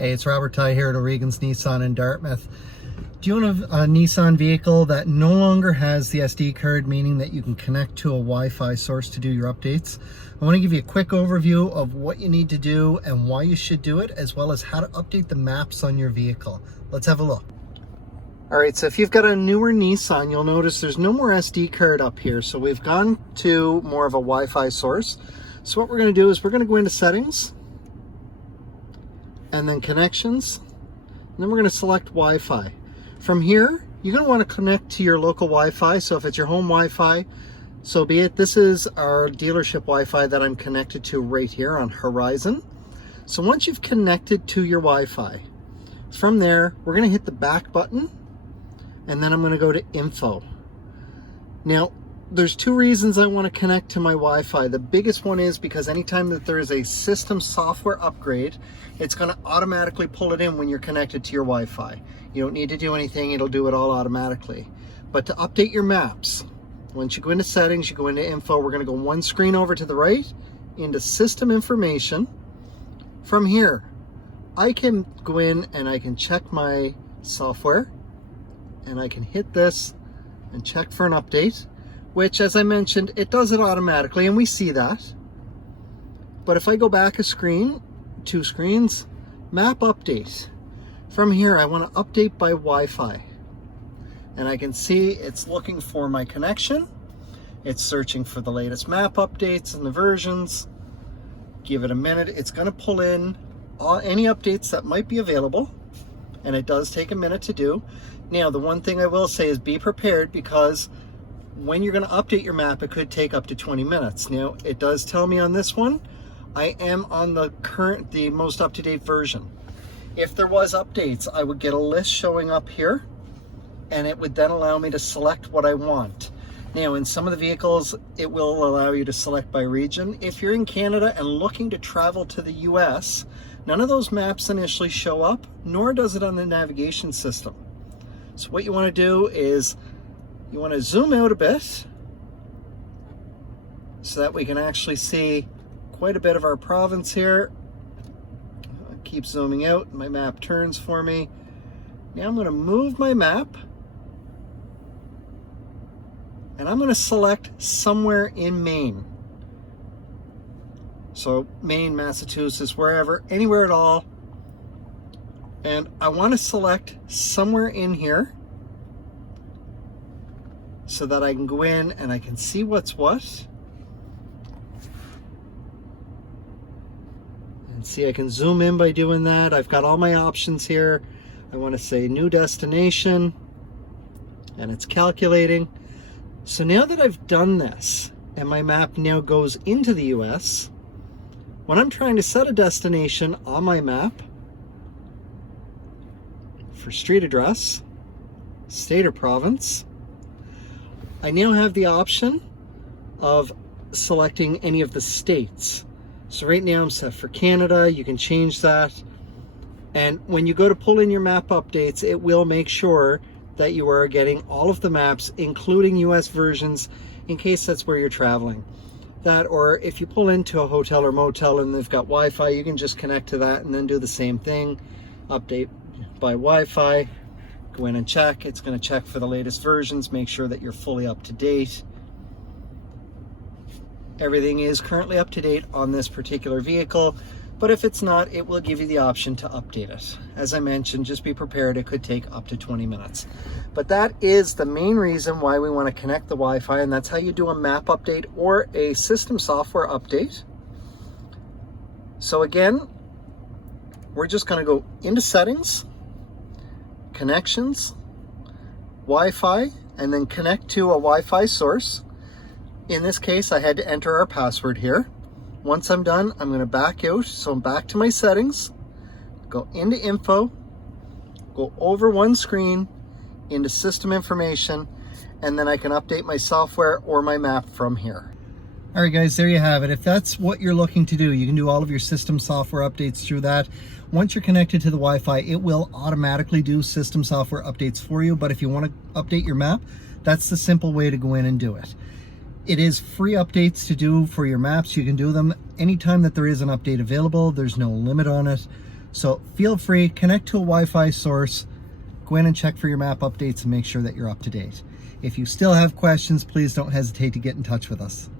Hey, it's Robert Ty here at O'Regan's Nissan in Dartmouth. Do you own a Nissan vehicle that no longer has the SD card, meaning that you can connect to a Wi-Fi source to do your updates? I want to give you a quick overview of what you need to do and why you should do it, as well as how to update the maps on your vehicle. Let's have a look. All right, so if you've got a newer Nissan, you'll notice there's no more SD card up here. So we've gone to more of a Wi-Fi source. So what we're going to do is we're going to go into settings and then connections. And then we're going to select Wi-Fi. From here, you're going to want to connect to your local Wi-Fi. So if it's your home Wi-Fi, so be it. This is our dealership Wi-Fi that I'm connected to right here on Horizon. So once you've connected to your Wi-Fi, from there, we're going to hit the back button. And then I'm going to go to Info. Now, there's two reasons I want to connect to my Wi-Fi. The biggest one is because anytime that there is a system software upgrade, it's going to automatically pull it in when you're connected to your Wi-Fi. You don't need to do anything, it'll do it all automatically. But to update your maps, once you go into settings, you go into Info, we're going to go one screen over to the right, into System Information. From here, I can go in and I can check my software, and I can hit this and check for an update, which, as I mentioned, it does it automatically, and we see that. But if I go back a screen, two screens, map update. From here, I want to update by Wi-Fi. And I can see it's looking for my connection. It's searching for the latest map updates and the versions. Give it a minute. It's going to pull in any updates that might be available. And it does take a minute to do. Now, the one thing I will say is be prepared, because when you're going to update your map, it could take up to 20 minutes. Now, it does tell me on this one, I am on the most up-to-date version. If there was updates, I would get a list showing up here, and it would then allow me to select what I want. Now, in some of the vehicles, it will allow you to select by region. If you're in Canada and looking to travel to the US, none of those maps initially show up, nor does it on the navigation system. So what you want to do is you want to zoom out a bit so that we can actually see quite a bit of our province here. I keep zooming out, my map turns for me. Now I'm going to move my map, and I'm going to select somewhere in Maine. So Maine, Massachusetts, wherever, anywhere at all. And I want to select somewhere in here so that I can go in and I can see what's what. And see, I can zoom in by doing that. I've got all my options here. I want to say new destination, and it's calculating. So now that I've done this and my map now goes into the US, when I'm trying to set a destination on my map for street address, state or province, I now have the option of selecting any of the states. So right now I'm set for Canada. You can change that. And when you go to pull in your map updates, it will make sure that you are getting all of the maps, including US versions, in case that's where you're traveling. That, or if you pull into a hotel or motel and they've got Wi-Fi, you can just connect to that and then do the same thing. Update by Wi-Fi, go in and check. It's going to check for the latest versions, make sure that you're fully up to date. Everything is currently up to date on this particular vehicle, but if it's not, it will give you the option to update it. As I mentioned, just be prepared, it could take up to 20 minutes. But that is the main reason why we want to connect the Wi-Fi, and that's how you do a map update or a system software update. So again, we're just going to go into settings, connections, Wi-Fi, and then connect to a Wi-Fi source. In this case, I had to enter our password here. Once I'm done, I'm going to back out. So I'm back to my settings, go into Info, go over one screen into System Information, and then I can update my software or my map from here. All right, guys, there you have it. If that's what you're looking to do, you can do all of your system software updates through that. Once you're connected to the Wi-Fi, it will automatically do system software updates for you. But if you want to update your map, that's the simple way to go in and do it. It is free updates to do for your maps. You can do them anytime that there is an update available. There's no limit on it. So feel free, connect to a Wi-Fi source, go in and check for your map updates and make sure that you're up to date. If you still have questions, please don't hesitate to get in touch with us.